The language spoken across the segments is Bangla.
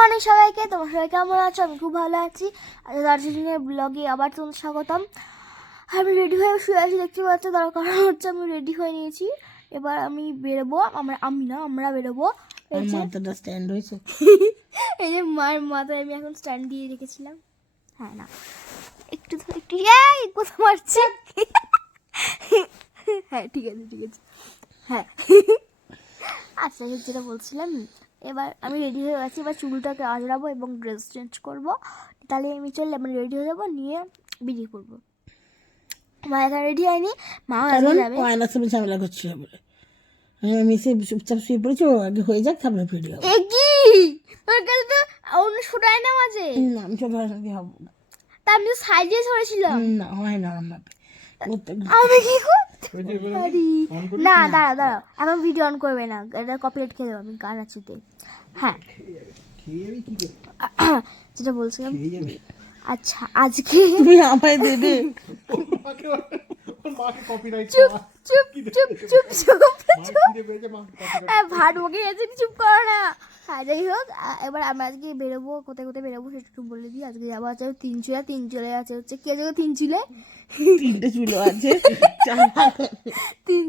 মর্নিং সবাইকে, তোমার সবাই কেমন আছো? আমি খুব ভালো আছি। আর দার্জিলিংয়ের ব্লগে আবার তোমাদের স্বাগতম। আমি রেডি হয়ে শুয়ে আছি, দেখতে পাচ্ছ। তার কারণ হচ্ছে আমি রেডি হয়ে নিয়েছি। এবার আমি বেরোবো। আমরা বেরোবো। মাথাটা স্ট্যান্ড হয়েছে। এই যে মায়ের মাথায় আমি এখন স্ট্যান্ড দিয়ে রেখেছিলাম। হ্যাঁ, না একটু কোথা মারছে। হ্যাঁ, ঠিক আছে। হ্যাঁ, আচ্ছা, যেটা বলছিলাম, এবার আমি রেডি হয়ে গেছি। এবার চুলটাকে আজরাবো এবং ড্রেস চেঞ্জ করবো। তাহলে আমি চললে আমি রেডি হয়ে যাবো, নিয়ে বেরিয়ে পড়বো। মা এখন রেডি হয়নি, মাও আজকে যাবে। আয়নার সামনে ঝামেলা করছিল বলে আমি চুপচাপ শুয়ে পড়েছি। ও আগে হয়ে যাক, তারপরে ভিডিও। তোর কাছে তো অন্য শোনায় না মাঝে। না, আমি ছোট হবো না। তা আমি তো সাইডে ধরেছিলাম। না, হয় না ভাবে। আমি কি করতে না, দাঁড়াও, এখন ভিডিও অন করবে না, এটা কপিরাইট খেয়ে দেবো। আমি গান আছে তো। হ্যাঁ, যেটা বলছিলাম, আচ্ছা আজকে তুমি আমায় দেবে। ভাট বকে গেছে, চুপ করো না। যাই হোক, এবার আমরা আজকে বেরোবো। কোথায় বেরোবো সেটা একটু বলে দিই। আজকে যাবো আছে তিন চুলে আছে হচ্ছে কে যাবে 3 চুলে। 3টে চুলো আছে। 3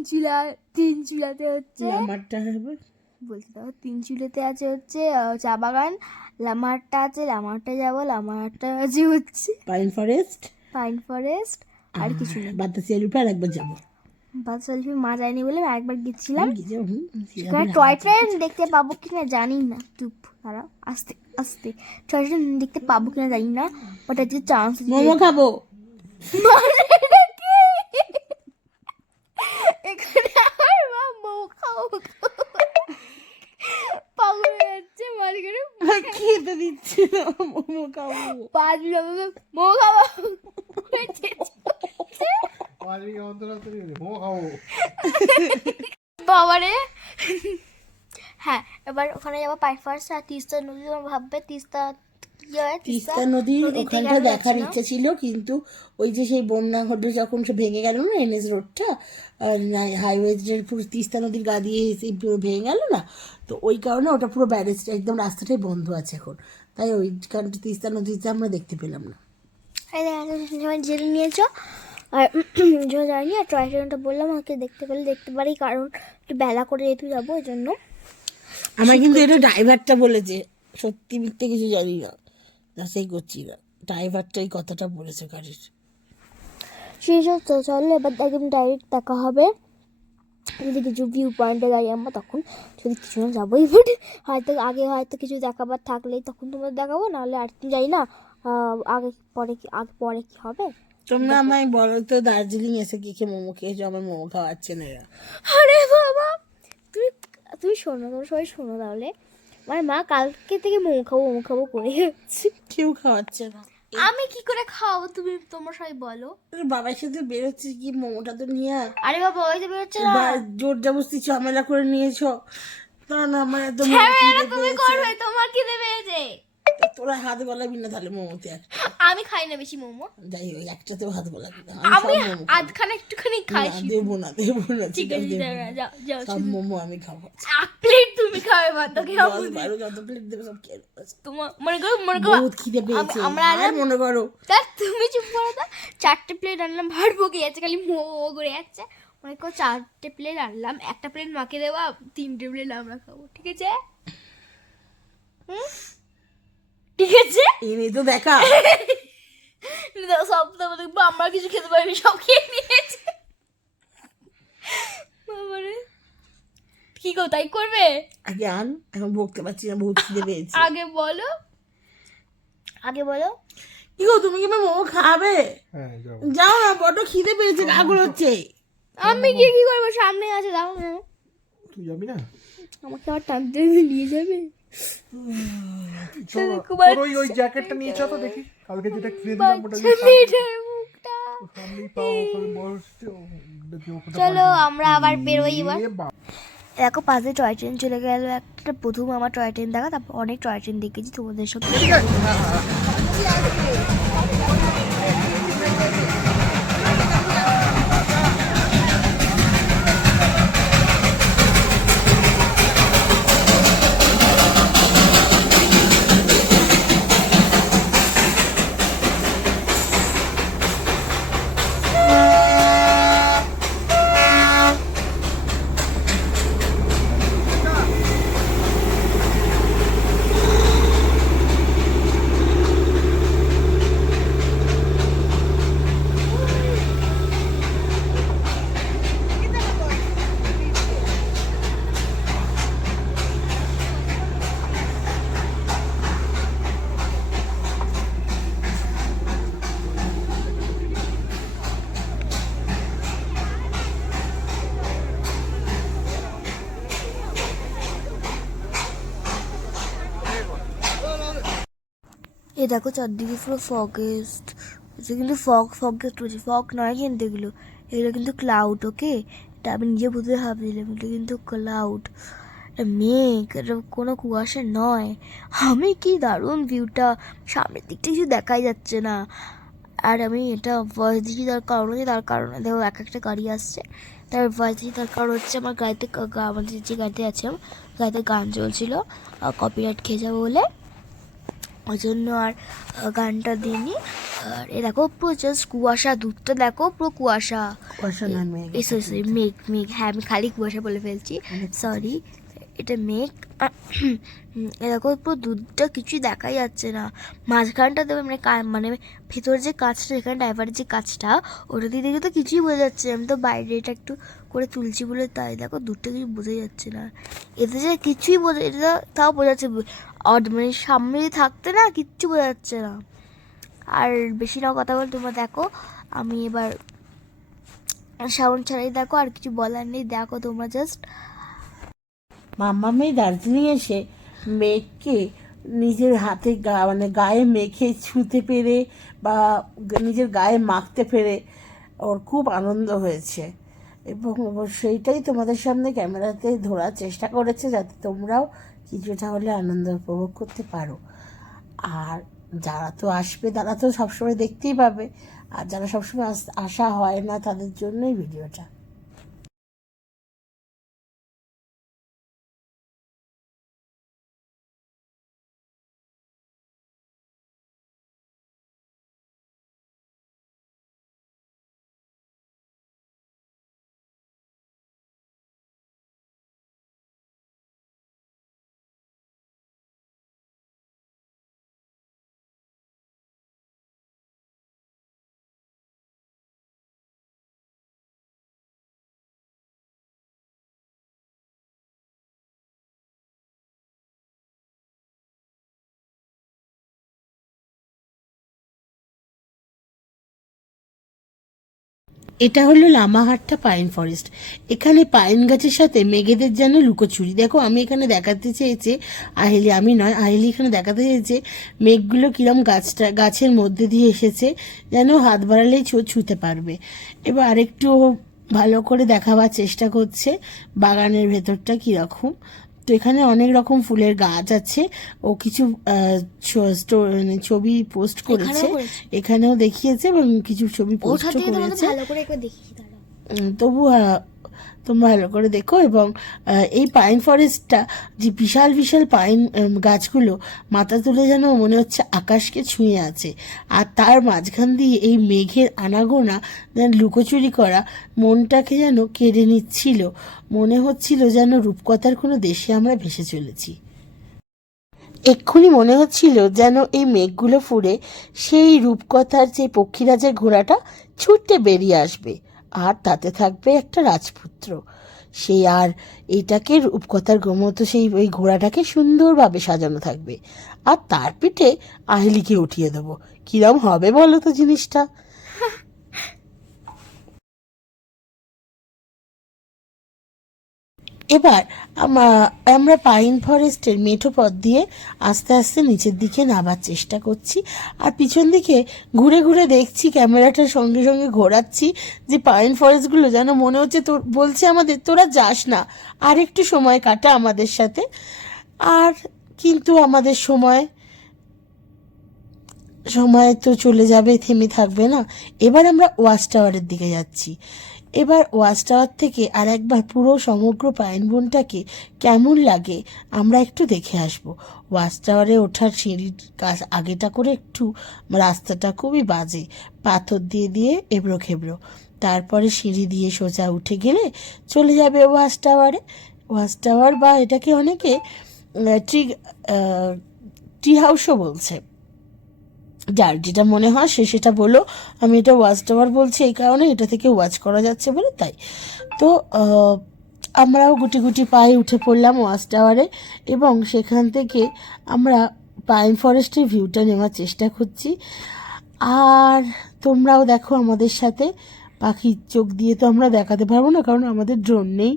চুলাতে হচ্ছে আমারটা হবে বলতে দাও। 3 চুলেতে আছে হচ্ছে চা বাগান। লামারটা আছে, লামারটা যাবো। লামারটা আছে হচ্ছে পাইন ফরেস্ট। আর কিছু নেই। বাতাসি আলুটা আর একবার যাবো। সেলফি মা যায়নি বলে আরেকবার গেছিলাম। সেখানে টয় ট্রেন দেখতে পাবো কিনা জানি না। চুপ, দাঁড়াও, আস্তে। টয় ট্রেন দেখতে পাবো কিনা জানি না, বাট আজকে চান্স। মোমো খাবো। এখানে আমার মা মোমো খাবো পাগল হয়ে যাচ্ছে মাঝখানে। খেতে দিচ্ছি না, মোমো খাবো। 5 মিনিট মোমো খাবো। বাবারে। হ্যাঁ, এবার ওখানে যাবো পাইন ফরেস্ট আর তিস্তা নদী। তোমার ভাববে তিস্তা নদী ওখানটা দেখার ইচ্ছা ছিল, কিন্তু ওই যে সেই বন্যা ঘটে যখন সে ভেঙে গেল না, এনএস রোডটা, হাইওয়ে পুরো তিস্তা নদীর গা দিয়ে পুরো ভেঙে গেল না, তো ওই কারণে ওটা পুরো ব্যারেজটা একদম রাস্তাটাই বন্ধ আছে এখন। তাই ওইখানটা তিস্তা নদীতে আমরা দেখতে পেলাম না। জেনে নিয়েছো। আর যাইনি। আর টয় ট্রেনটা বললাম আমাকে দেখতে পারি, কারণ একটু বেলা করে যেহেতু যাবো ওই জন্য। আমার কিন্তু এটা ড্রাইভারটা বলেছে, সত্যি মিথ্যে কিছু জানি না, যাচাই করছি না। ড্রাইভারটাই কথাটা বলেছে গাড়ির। সেই সব তো চলো, এবার একদম ডাইরেক্ট দেখা হবে। যদি কিছু ভিউ পয়েন্টে যাই আমরা, তখন যদি কিছু না যাবোই, বাট হয়তো কিছু দেখাবার থাকলেই তখন তোমাদের দেখাবো, নাহলে আর যাই না। আগে পরে কি হবে। তোমরা আমায় বলো তো, দার্জিলিং এসে কি খেয়ে মোমো খেয়েছো? আমার মোমো খাওয়াচ্ছে না এরা। আরে বাবা, তুমি শোনো, তোমরা সবাই শোনো তাহলে। মানে মা কালকে থেকে মোমো খাবো করে যাচ্ছে। কেউ খাওয়াচ্ছে না। আমি কি করে খাওয়াবো? তোমরা সবাই বলো। বাবার সাথে বেরোচ্ছিস কি, মোমোটা তো নিয়ে আয়। আরে বাবা, ওই যে বেরোচ্ছে না, জোর জবরদস্তি ঝামেলা করে নিয়েছো। তা না, আমার এত তুমি করবে, তোমার কি পেয়েছে? তোরা হাত গলাবি না তাহলে মোমোতে। আমি খাই না বেশি মোমো। যাই হোক, একটাতেও হাত গলাবি না। আমি আধখানা একটুখানি খাই। দেবো না। ঠিক আছে, যাও। সব মোমো আমি খাবো। 1 প্লেট তুমি খাবে, বাদবাকি 10-12 যত প্লেট দেবে সব খেয়ে নেবো। তোমার মনে করো বহুত খিদে পেয়েছে। আমরা মনে করো তুমি চুপ করো তো। 4টে প্লেট আনলাম, ভাট বকে যাচ্ছে, খালি মোমো করে যাচ্ছে। মনে করো 4টে প্লেট আনলাম, একটা প্লেট মাকে দেওয়া, 3টে প্লেট আমরা খাবো। ঠিক আছে? ঠিক আছে, এনে তো দেখা। সব তো দেখবো আমরা কিছু খেতে পারিনি, সব খেয়ে নিয়েছে। বাবারে, কি গো, তাই করবে? আগে আন, এখন বকতে পারছি না, বহুত খিদে পেয়েছে। আগে বলো কি গো, তুমি কি আমার মোমো খাবে? যাও না, বড্ড খিদে পেয়েছে, কাকুর হচ্ছে। আমি গিয়ে কি করবো? সামনে আছে, দাও না। তুই যাবি না? আমাকে আবার টানতে নিয়ে যাবে। ওই জ্যাকেটটা নিয়ে চল তো দেখি, কালকে যেটা কিনে দিলাম ওটা চলো আমরা আবার বেরোই। এবার দেখো, পাশে টয় ট্রেন চলে গেল একটা। প্রথম আমার টয় ট্রেন দেখা, তারপর অনেক টয় ট্রেন দেখেছি তোমাদের সাথে। এ দেখো চারদিকে পুরো ফগেস্ট, কিন্তু ফগেস্ট বলছি, ফগ নয় কিন্তু এগুলো কিন্তু ক্লাউড। ওকে, এটা আমি নিজে বুঝতে ভাবছিলাম, এগুলো কিন্তু ক্লাউড, মেঘ, এটা কোনো কুয়াশা নয়। আমি কি দারুণ ভিউটা, সামনের দিকটা কিছু দেখাই যাচ্ছে না। আর আমি এটা ভয়েস দিচ্ছি তার কারণে দেখো এক একটা গাড়ি আসছে, তার ভয়েস দিচ্ছি তার কারণ হচ্ছে আমার গাড়িতে আমাদের যে গাড়িতে আছে গাড়িতে গান চলছিল, কপিরাইট খেয়ে যাবো বলে, ওই জন্য আর গানটা দিইনি। আর এ দেখো পুরো জাস্ট কুয়াশা, দুধটা দেখো পুরো কুয়াশা, মেঘ মেঘ, হ্যাঁ আমি খালি কুয়াশা বলে ফেলছি, সরি, এটা মেঘ। এরকম পুরো দুধটা কিছুই দেখাই যাচ্ছে না, মাঝখানটা দেবে মানে মানে ভেতর যে কাঁচটা, এখানে ড্রাইভারের যে কাঁচটা, ওটা দিয়ে দেখে তো কিছুই বোঝা যাচ্ছে না। আমি তো বাইরে এটা একটু করে তুলছি বলে তাই দেখো দুধটা কিছু বোঝা যাচ্ছে না, এতে যে কিছুই বোঝা, এটা তাও বোঝা যাচ্ছে মানে সামনে থাকতে না কিচ্ছু বোঝা যাচ্ছে না। আর বেশি না কথা বল, তোমরা দেখো আমি এবার সাউন্ড ছাড়াই দেখো, আর কিছু বলার নেই, দেখো তোমরা জাস্ট। মাম্মামেই দার্জিলিং এসে মেঘকে নিজের হাতে মানে গায়ে মেখে ছুঁতে পেরে বা নিজের গায়ে মাখতে পেরে ওর খুব আনন্দ হয়েছে, এবং সেইটাই তোমাদের সামনে ক্যামেরাতে ধরার চেষ্টা করেছে, যাতে তোমরাও কিছুটা হলে আনন্দ উপভোগ করতে পারো। আর যারা তো আসবে তারা তো সবসময় দেখতেই পাবে, আর যারা সবসময় আসা হয় না তাদের জন্যই ভিডিওটা। এটা হলো লামাহাট্টা পাইন ফরেস্ট। এখানে পাইন গাছের সাথে মেঘেদের যেন লুকোচুরি। দেখো আমি এখানে দেখাতে চেয়েছে আহেলি, আমি নয়, আহেলি এখানে দেখাতে চেয়েছে মেঘগুলো কিরম গাছের মধ্যে দিয়ে এসেছে, যেন হাত বাড়ালেই ছুঁতে পারবে। এবার আরেকটু ভালো করে দেখাবার চেষ্টা করছে বাগানের ভেতরটা কীরকম। তো এখানে অনেক রকম ফুলের গাছ আছে, ও কিছু মানে ছবি পোস্ট করেছে, এখানেও দেখিয়েছে এবং কিছু ছবি পোস্ট করেছে। তবু তোমরা ভালো করে দেখো। এবং এই পাইন ফরেস্টটা যে বিশাল বিশাল পাইন গাছগুলো মাথা তুলে যেন মনে হচ্ছে আকাশকে ছুঁয়ে আছে, আর তার মাঝখান দিয়ে এই মেঘের আনাগোনা যেন লুকোচুরি করা মনটাকে যেন কেড়ে নিচ্ছিল। মনে হচ্ছিল যেন রূপকথার কোনো দেশে আমরা ভেসে চলেছি। এক্ষুনি মনে হচ্ছিল যেন এই মেঘগুলো ফুরে সেই রূপকথার যে পক্ষীরাজের ঘোড়াটা ছুটতে বেরিয়ে আসবে, আর তাতে থাকবে একটা রাজপুত্র। সেই আর এটাকে রূপকথার মতো সেই ওই ঘোড়াটাকে সুন্দরভাবে সাজানো থাকবে, আর তার পিঠে আহেলিকে উঠিয়ে দেবো। কিরম হবে বলো তো জিনিসটা? এবার আমরা পাইন ফরেস্টের মেঠো পথ দিয়ে আস্তে আস্তে নিচের দিকে নামার চেষ্টা করছি, আর পিছন দিকে ঘুরে ঘুরে দেখছি, ক্যামেরাটার সঙ্গে সঙ্গে ঘোরাচ্ছি যে পাইন ফরেস্টগুলো যেন মনে হচ্ছে বলছে আমাদের তোরা যাস না, আর একটু সময় কাটা আমাদের সাথে। আর কিন্তু আমাদের সময় তো চলে যাবে, থেমে থাকবে না। এবার আমরা ওয়াচ টাওয়ারের দিকে যাচ্ছি। এবার ওয়াচ টাওয়ার থেকে আর একবার পুরো সমগ্র পাইন বনটাকে কেমন লাগে আমরা একটু দেখে আসব। ওয়াচ টাওয়ারে ওঠার সিঁড়ির কাজ আগেটা করে একটু রাস্তাটা খুবই বাজে, পাথর দিয়ে দিয়ে এবড়ো খেবড়ো। তারপরে সিঁড়ি দিয়ে সোজা উঠে গেলে চলে যাবে ওয়াচ টাওয়ারে। ওয়াচ টাওয়ার বা এটাকে অনেকে ট্রি হাউসও বলছে, যার যেটা মনে হয় সে সেটা বলো। আমি এটা ওয়াচ টাওয়ার বলছি এই কারণে, এটা থেকে ওয়াচ করা যাচ্ছে বলে তাই। তো আমরাও গুটি গুটি পায়ে উঠে পড়লাম ওয়াচ টাওয়ারে, এবং সেখান থেকে আমরা পাইন ফরেস্টের ভিউটা নেওয়ার চেষ্টা করছি। আর তোমরাও দেখো আমাদের সাথে। পাখির চোখ দিয়ে তো আমরা দেখাতে পারবো না, কারণ আমাদের ড্রোন নেই।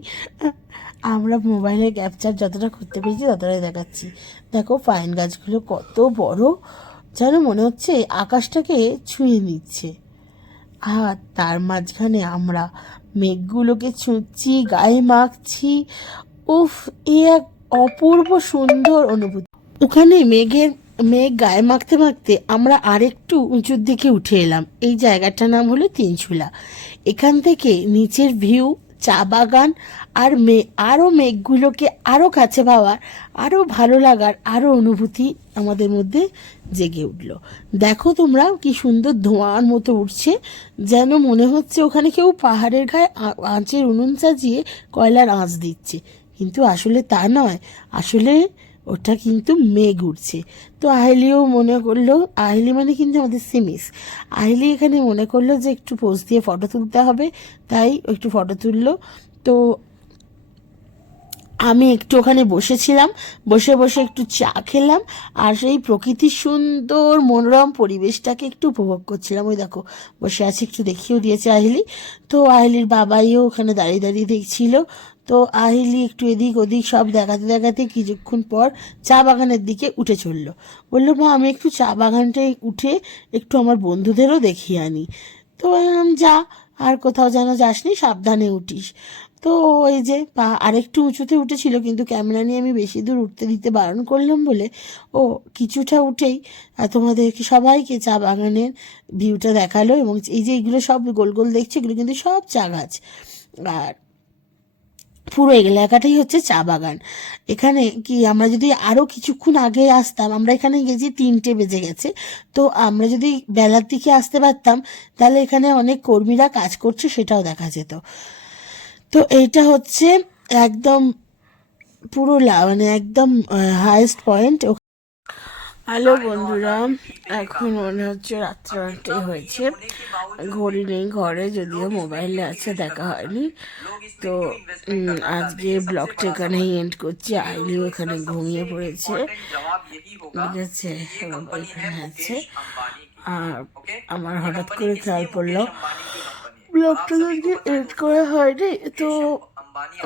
আমরা মোবাইলে ক্যাপচার যতটা করতে পেরেছি ততটাই দেখাচ্ছি। দেখো পাইন গাছগুলো কত বড়, যেন মনে হচ্ছে আকাশটাকে ছুঁয়ে নিচ্ছে। আর তার মাঝখানে আমরা মেঘগুলোকে ছুঁচ্ছি, গায়ে মাখছি। উফ, এ এক অপূর্ব সুন্দর অনুভূতি। ওখানে মেঘ গায়ে মাখতে মাখতে আমরা আরেকটু উঁচুর দিকে উঠে এলাম। এই জায়গাটার নাম হলো তিনশূলা। এখান থেকে নিচের ভিউ, চা বাগান আর আরও মেঘগুলোকে আরও কাছে পাওয়ার, আরও ভালো লাগার আরও অনুভূতি আমাদের মধ্যে জেগে উঠল। দেখো তোমরা কি সুন্দর ধোঁয়ার মতো উঠছে, যেন মনে হচ্ছে ওখানে কেউ পাহাড়ের গায়ে আঁচের উনুন চাজিয়ে কয়লার আঁচ দিচ্ছে, কিন্তু আসলে তা নয়, আসলে ওটা কিন্তু মেঘ উঠছে। তো আহেলিও মনে করলো, আহেলি মানে কিন্তু আমাদের সিমিস, আহেলি এখানে মনে করলো যে একটু পোজ দিয়ে ফটো তুলতে হবে, তাই একটু ফটো তুললো। তো আমি একটু ওখানে বসেছিলাম, বসে বসে একটু চা খেলাম আর সেই প্রকৃতির সুন্দর মনোরম পরিবেশটাকে একটু উপভোগ করছিলাম। ওই দেখো বসে আছে, একটু দেখিয়েও দিয়েছে আহেলি। তো আহেলির বাবাইও ওখানে দাঁড়িয়ে দাঁড়িয়ে দেখছিল। তো আহেলি একটু এদিক ওদিক সব দেখাতে দেখাতে কিছুক্ষণ পর চা বাগানের দিকে উঠে চললো। বললো, মা আমি একটু চা বাগানটায় উঠে একটু আমার বন্ধুদেরও দেখিয়ে আনি। তো বললাম, যা, আর কোথাও যেন যাসনি, সাবধানে উঠিস। তো ওই যে আরেকটু উঁচুতে উঠেছিল, কিন্তু ক্যামেরা নিয়ে আমি বেশি দূর উঠতে দিতে বারণ করলাম বলে ও কিছুটা উঠেই তোমাদেরকে সবাইকে চা বাগানের ভিউটা দেখালো। এবং এই যে এইগুলো সব গোল গোল দেখছে, এগুলো কিন্তু সব চা গাছ, আর পুরো এলাকাটাই হচ্ছে চা বাগান। এখানে কি আমরা যদি আরও কিছুক্ষণ আগে আসতাম, আমরা এখানে গেছি 3টে বেজে গেছে, তো আমরা যদি বেলার দিকে আসতে পারতাম তাহলে এখানে অনেক কর্মীরা কাজ করছে সেটাও দেখা যেত। তো এইটা হচ্ছে একদম পুরো মানে একদম হাইয়েস্ট পয়েন্ট। হ্যালো বন্ধুরা, এখন মনে হচ্ছে রাত্রে অনেকটাই হয়েছে, ঘড়ি নেই ঘরে, যদিও মোবাইলে আছে, দেখা হয়নি। তো আজকে ব্লগটা এখানেই এন্ড করছি। আইলিও এখানে ঘুমিয়ে পড়েছে, ঠিক আছে, এবং এখানে আছে। আর আমার হঠাৎ করে খেয়াল পড়লো ব্লগটা আজকে এডিট করা হয়নি, তো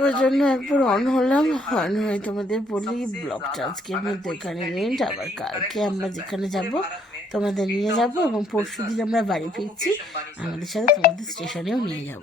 ওই জন্য একবার অন হলাম, অন হয়ে তোমাদের বলি ব্লগটা আজকের মধ্যে এখানে এন্ড। আবার কালকে আমরা যেখানে যাব তোমাদের নিয়ে যাব, এবং পরশু দিন আমরা বাড়ি ফিরছি, আমাদের সাথে তোমাদের স্টেশনেও নিয়ে যাব।